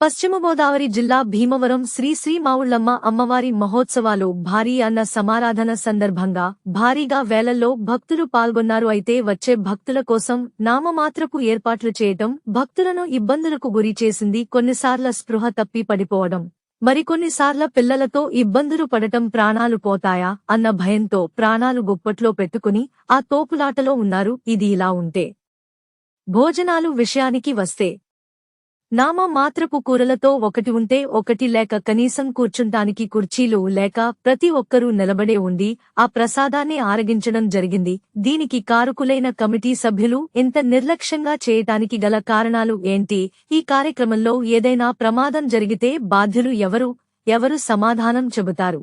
పశ్చిమ గోదావరి జిల్లా భీమవరం శ్రీ శ్రీ మావుళ్ళమ్మ అమ్మవారి మహోత్సవాలు భారీ అన్న సమారాధన సందర్భంగా భారీగా వేలల్లో భక్తులు పాల్గొన్నారు. అయితే వచ్చే భక్తుల కోసం నామమాత్రపు ఏర్పాట్లు చేయటం భక్తులను ఇబ్బందులకు గురి చేసింది. కొన్నిసార్ల స్పృహ తప్పి పడిపోవడం మరికొన్నిసార్ల పిల్లలతో ఇబ్బందులు పడటం ప్రాణాలు పోతాయా అన్న భయంతో ప్రాణాలు గుప్పట్లో పెట్టుకుని ఆ తోపులాటలో ఉన్నారు. ఇది ఇలా ఉంటే భోజనాలు విషయానికి వస్తే నామ మాత్రపు కూరలతో ఒకటి ఉంటే ఒకటి లేక కనీసం కూర్చుంటానికి కుర్చీలు లేక ప్రతి ఒక్కరూ నిలబడే ఉండి ఆ ప్రసాదాన్ని ఆరగించడం జరిగింది. దీనికి కారుకులైన కమిటీ సభ్యులు ఇంత నిర్లక్ష్యంగా చేయటానికి గల కారణాలు ఏంటి? ఈ కార్యక్రమంలో ఏదైనా ప్రమాదం జరిగితే బాధ్యులు ఎవరు? ఎవరు సమాధానం చెబుతారు?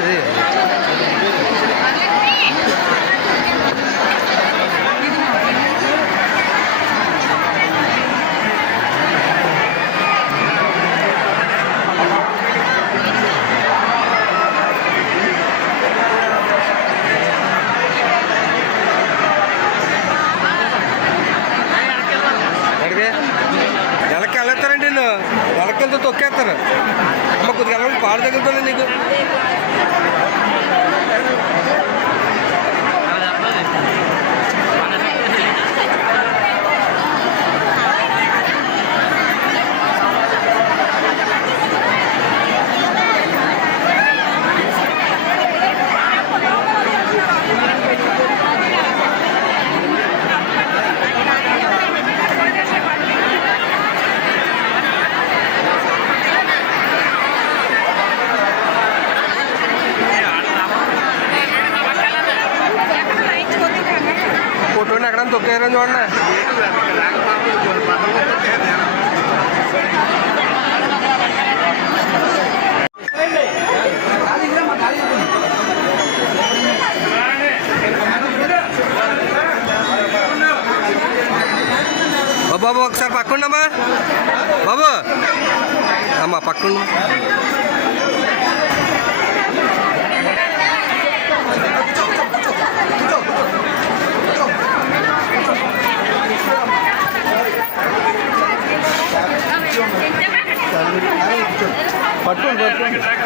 beleza. ಗಾಡಿಯಲ್ಲಿ ನಡ್ಕೊಂತ ತೊಕ್ಕಾತಾರೆ ನಮ್ಮ ಕುತ್ಕೊಂಡು ಪಾಡ್ದಕ್ಕಂತಲೇ ನೀವು కొద్దిగా చూడండి బాబు ఒకసారి పక్కండమ్మా బాబు. అమ్మా పక్కండు Thank you.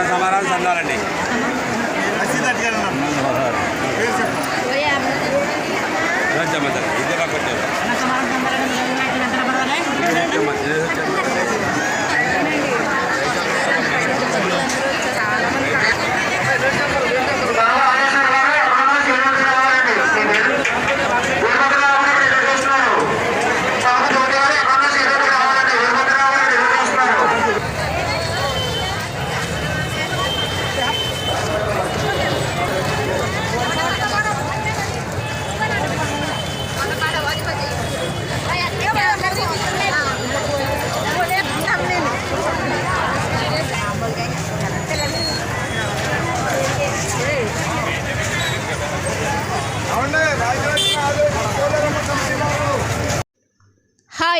మన సమారాలు సందాలండి ఇద్దరు